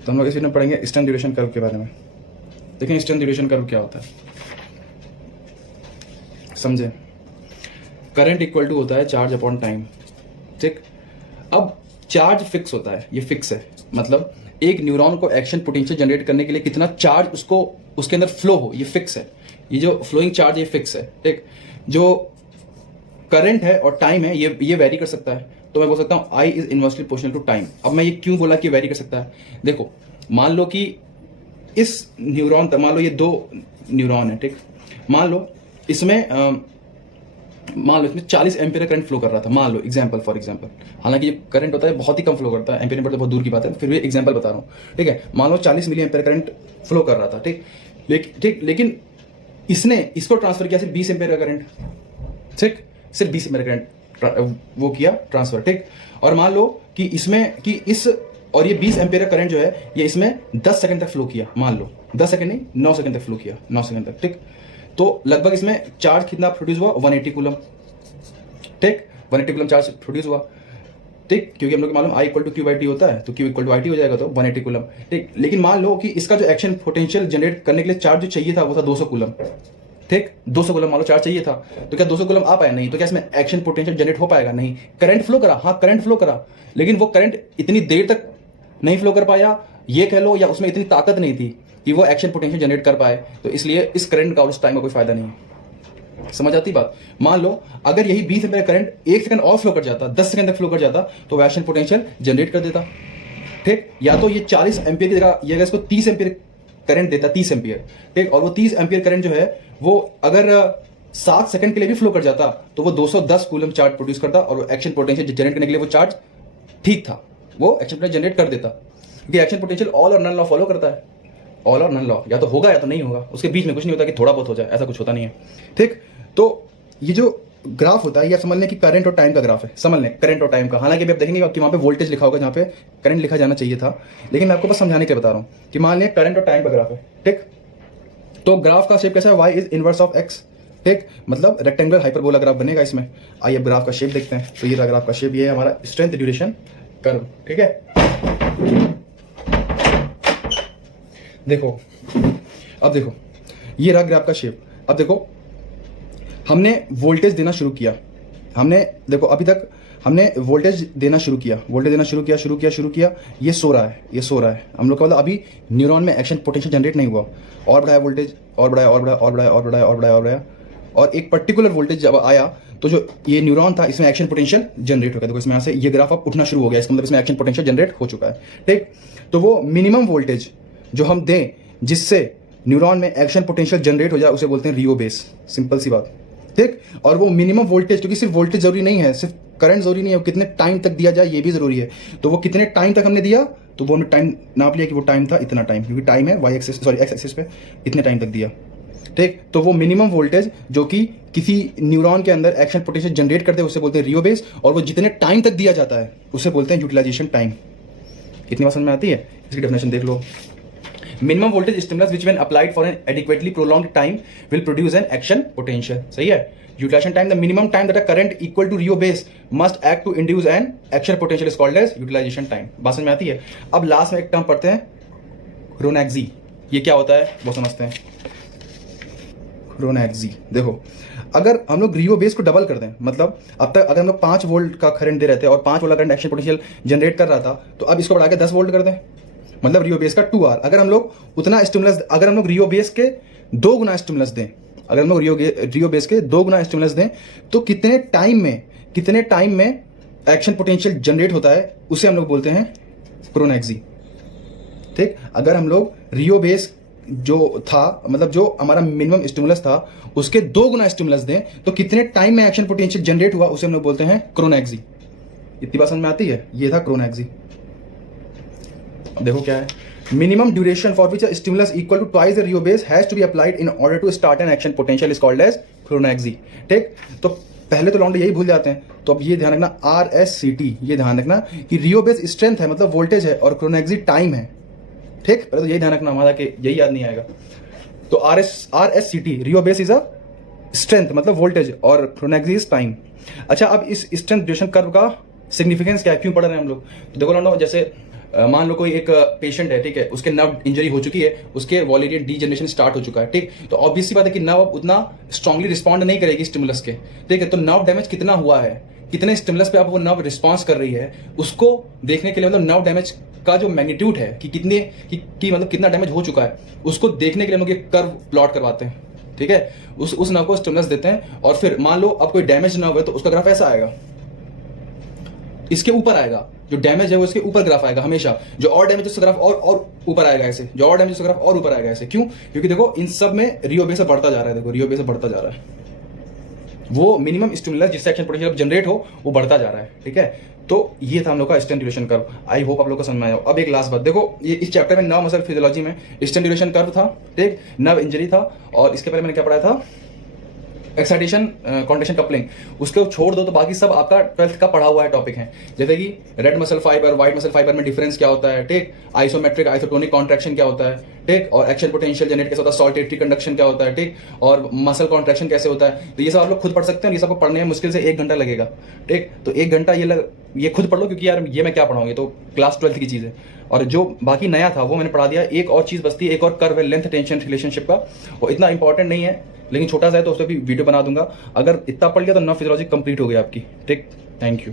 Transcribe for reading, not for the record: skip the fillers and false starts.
तो हम लोग इस वीडियो में पढ़ेंगे स्ट्रेंथ ड्यूरेशन कर्व के बारे में। देखें स्ट्रेंथ ड्यूरेशन कर्व क्या होता है, समझे। करंट इक्वल टू होता है चार्ज अपॉन टाइम, ठीक। अब चार्ज फिक्स होता है, ये फिक्स है, मतलब एक न्यूरॉन को एक्शन पोटेंशियल जनरेट करने के लिए कितना चार्ज उसको उसके अंदर फ्लो हो, ये फिक्स है। ये जो फ्लोइंग चार्ज ये फिक्स है, ठीक। जो करंट है और टाइम है ये वेरी कर सकता है। तो मैं बोल सकता हूं I is inversely proportional to time. अब मैं ये क्यों बोला कि वेरी कर सकता है, देखो मान लो कि इस न्यूरॉन, मान लो ये दो न्यूरॉन है, ठीक। मान लो इसमें 40 एम्पीयर करंट फ्लो कर रहा था, मान लो एग्जांपल फॉर एग्जांपल। हालांकि ये करंट होता है बहुत ही कम फ्लो करता है, एम्पीयर तो बहुत दूर की बात है, फिर भी एग्जांपल बता रहा हूँ, ठीक है। मान लो 40 मिली एम्पीयर करंट फ्लो कर रहा था, ठीक। लेकिन इसने इसको ट्रांसफर किया सिर्फ 20 एम्पीयर का करंट, ठीक, सिर्फ 20 एम्पीयर करंट वो किया ट्रांसफर, ठीक। और मान लो कि इसमें कि इस और ये 20 एम्पीयर का करंट जो है ये इसमें 10 सेकंड तक फ्लो किया, मान लो 10 सेकंड नहीं 9 सेकंड तक फ्लो किया, 9 सेकंड तक, ठीक। तो लगभग इसमें चार्ज कितना प्रोड्यूस हुआ, 180 कूलम, ठीक। 180 कूलम चार्ज प्रोड्यूस हुआ, ठीक, क्योंकि हम लोग मालूम I equal to Q by T होता है, तो Q इक्वल टू IT हो जाएगा, तो 180 कूलम, ठीक। लेकिन मान लो कि इसका जो एक्शन पोटेंशियल जनरेट करने के लिए चार्ज जो चाहिए था वो था 200 कूलम, ठीक। 200 कूलम मान लो चार्ज चाहिए था, तो क्या 200 कूलम आ पाया, नहीं। तो क्या इसमें एक्शन पोटेंशियल जनरेट हो पाएगा, नहीं। करंट फ्लो करा, हाँ करंट फ्लो करा, लेकिन वो करंट इतनी देर तक नहीं फ्लो कर पाया, ये कह लो, या उसमें इतनी ताकत नहीं थी कि वो एक्शन पोटेंशियल जनरेट कर पाए। तो इसलिए इस करंट का उस टाइम का कोई फायदा नहीं है। समझ आती बात। मान लो अगर यही 20 एम्पीयर करंट 1 सेकंड और फ्लो कर जाता, 10 सेकंड तक फ्लो कर जाता, तो वो एक्शन पोटेंशियल जनरेट कर देता, ठीक। या तो ये 40 एम्पीयर की जगह ये इसको 30 एम्पीयर करंट देता, 30 एम्पीयर, ठीक। और वो 30 एम्पीयर करंट जो है वो अगर 7 सेकंड के लिए भी फ्लो कर जाता तो वो 210 कूलम चार्ज प्रोड्यूस करता, और एक्शन पोटेंशियल जनरेट करने के लिए वो चार्ज ठीक था, वो एक्शन पोटेंशियल जनरेट कर देता। क्योंकि एक्शन पोटेंशियल ऑल और नन लॉ फॉलो करता है, ऑल और नन लॉ, या तो होगा या तो नहीं होगा, उसके बीच में कुछ नहीं होता कि थोड़ा बहुत हो जाए, ऐसा कुछ होता नहीं है, ठीक। तो ये जो ग्राफ होता है ये समझ लें कि करंट और टाइम का ग्राफ है, समझ लें करंट और टाइम का। हालांकि अभी आप देखेंगे कि वहां पे वोल्टेज लिखा होगा जहां पे करंट लिखा जाना चाहिए था, लेकिन मैं आपको बस समझाने के लिए बता रहा हूं कि मान लें करंट और टाइम का ग्राफ है, ठीक। तो ग्राफ का शेप कैसा है, y is inverse of x, ठीक। मतलब रेक्टेंगुलर हाइपरबोला ग्राफ बनेगा इसमें। आइए अब ग्राफ का शेप देखते हैं। तो ये रहा ग्राफ का शेप, ये है हमारा स्ट्रेंथ ड्यूरेशन कर्व, ठीक है। देखो अब देखो ये रहा ग्राफ का शेप। अब देखो हमने वोल्टेज देना शुरू किया, हमने देखो अभी तक हमने वोल्टेज देना शुरू किया, ये सो रहा है। हम लोग का मतलब अभी न्यूरॉन में एक्शन पोटेंशियल जनरेट नहीं हुआ, और बढ़ाया वोल्टेज, और बढ़ाया, और एक पर्टिकुलर वोल्टेज जब आया तो जो ये न्यूरॉन था इसमें एक्शन पोटेंशियल जनरेट हो गया। देखो इसमें यहाँ से ये ग्राफ अब उठना शुरू हो गया, इसका मतलब इसमें एक्शन पोटेंशियल जनरेट हो चुका है, ठीक। तो वो मिनिमम वोल्टेज जो हम दें जिससे न्यूरॉन में एक्शन पोटेंशियल जनरेट हो जाए उसे बोलते हैं रियो बेस, सिंपल सी बात, ठीक। और वो मिनिमम वोल्टेज, क्योंकि सिर्फ वोल्टेज जरूरी नहीं है, सिर्फ करंट जरूरी नहीं है, कितने टाइम तक दिया जाए ये भी जरूरी है। तो वो कितने टाइम तक हमने दिया, तो वो हमने टाइम नाप लिया कि वो टाइम था इतना टाइम, क्योंकि टाइम है y axis sorry x axis पे इतने टाइम तक दिया, ठीक। तो वो मिनिमम वोल्टेज जो कि किसी न्यूरॉन के अंदर एक्शन पोटेंशियल जनरेट करते हैं उसे बोलते हैं रियो बेस, और वो जितने टाइम तक दिया जाता है उसे बोलते हैं यूटिलाइजेशन टाइम। इतनी बात समझ में आती है, इसकी डेफिनेशन देख लो। Minimum voltage stimulus which when applied for an adequately prolonged time will produce an action potential, सही है। Utilization time, the minimum time that a current equal to Rho base must act to induce an action potential is called as utilization time। बात समझ में आती है। अब last में एक टर्म पढ़ते हैं क्रोनैक्सी, ये क्या होता है वो समझते हैं। क्रोनैक्सी देखो, अगर हम लोग रियो बेस को डबल कर दें, मतलब अब तक अगर हम लोग 5 वोल्ट का करंट दे रहे थे और 5 वोल्ट का करंट एक्शन पोटेंशियल जनरेट कर रहा था, तो अब इसको बढ़ा के 10 वोल्ट कर दें, मतलब रियो बेस का 2R। अगर हम लोग उतना स्टिमुलस, अगर हम लोग रियो बेस के 2 गुना स्टिमुलस दें, अगर हम लोग रियो बेस के 2 गुना स्टिमुलस दें, तो कितने टाइम में एक्शन पोटेंशियल जनरेट होता है उसे हम लोग बोलते हैं क्रोनैक्सी, ठीक। अगर हम लोग रियो बेस जो था, मतलब जो हमारा मिनिमम स्टिमुलस था उसके 2 गुना स्टिमुलस दें, तो कितने टाइम में एक्शन पोटेंशियल जनरेट हुआ उसे हम लोग बोलते हैं क्रोनैक्सी। इतनी बात समझ में आती है, ये था क्रोनैक्सी। देखो क्या है, minimum duration for which a stimulus equal to twice the Rho base has to be applied in order to start an action potential is called as क्रोनैक्सी, ठीक। तो पहले तो लौंडे यही भूल जाते हैं, तो अब ये ध्यान रखना RSCT, ये ध्यान रखना कि रियो बेस स्ट्रेंथ है मतलब वोल्टेज है, और क्रोनैक्सी टाइम है, ठीक। पहले तो यही ध्यान रखना हमारा, कि यही याद नहीं आएगा। तो RSCT Rio base is a strength मतलब वोल्टेज, और क्रोनैक्सी इज टाइम। अच्छा, अब इस स्ट्रेंथ ड्यूरेशन कर्व का सिग्निफिकेंस क्या है, क्यों पढ़ रहे हैं हम लोग। तो देखो लौंडो, जैसे मान लो कोई एक पेशेंट है, ठीक है, उसके नर्व इंजरी हो चुकी है, उसके वॉलेरियन डीजनरेशन स्टार्ट हो चुका है, ठीक, तो ऑब्वियसली बात है कि नर्व अब उतना स्ट्रांगली रिस्पॉन्ड नहीं करेगी स्टिमुलस के, ठीक है। तो नर्व डैमेज कितना हुआ है, कितने स्टिमुलस पे आप वो नर्व रिस्पॉन्स कर रही है, उसको देखने के लिए मतलब नर्व डैमेज का जो मैग्नीट्यूड है कि कितने कि मतलब कितना डैमेज हो चुका है, उसको देखने के लिए हम लोग एक कर्व प्लॉट करवाते हैं, ठीक है। उस नर्व को स्टिमुलस देते हैं और फिर मान लो अब कोई डैमेज नर्व है तो उसका ग्राफ ऐसा आएगा, इसके ऊपर आएगा, जो डैमेज है वो इसके ऊपर ग्राफ आएगा हमेशा, जो और डैमेज उसका ग्राफ और ऊपर आएगा ऐसे, जो और डैमेज उसका ग्राफ और ऊपर आएगा ऐसे। क्यों? क्योंकि देखो इन सब में रियो बेस बढ़ता जा रहा है, देखो रियो बेस बढ़ता जा रहा है, वो मिनिमम स्टिमुलस जिससे एक्शन पोटेंशियल जनरेट हो वो बढ़ता जा रहा है, ठीक है। तो ये था हम लोग का स्टेंट ड्यूरेशन कर्व। आई होप आप लोग को समझ में आया। अब एक लास्ट बात देखो, ये इस चैप्टर में नर्व मसल फिजियोलॉजी में स्टेंट ड्यूरेशन कर्व था, ठीक, नर्व इंजरी था, और इसके पहले मैंने क्या पढ़ाया था, एक्साइटेशन कॉन्ट्रैक्शन कपलिंग, उसको छोड़ दो तो बाकी सब आपका 12th का पढ़ा हुआ है टॉपिक है, जैसे कि red muscle fibre white muscle fibre में डिफरेंस क्या होता है, ठीक, आइसोमेट्रिक आइसोटोनिक कॉन्ट्रैक्शन क्या होता है, ठीक, और एक्शन पोटेंशियल जनरेट कैसे होता है, सॉल्टेटरी कंडक्शन क्या होता है, ठीक, और मसल कॉन्ट्रैक्शन कैसे होता है। तो ये सब आप लोग खुद पढ़ सकते हैं, ये सब पढ़ने में मुश्किल से 1 घंटा लगेगा, ठीक। तो 1 घंटा ये खुद पढ़ लो, क्योंकि यार ये मैं क्या पढ़ाऊँ, ये तो क्लास 12th की चीज़ है। और जो बाकी नया था वो मैंने पढ़ा दिया। एक और चीज़ बचती है, एक और कर्व है लेंथ टेंशन रिलेशनशिप का, वो इतना इंपॉर्टेंट नहीं है लेकिन छोटा सा है, तो उस पर भी वीडियो बना दूंगा। अगर इतना पढ़ लिया तो नर्व फिजियोलॉजी कंप्लीट हो गई आपकी, ठीक। Thank you.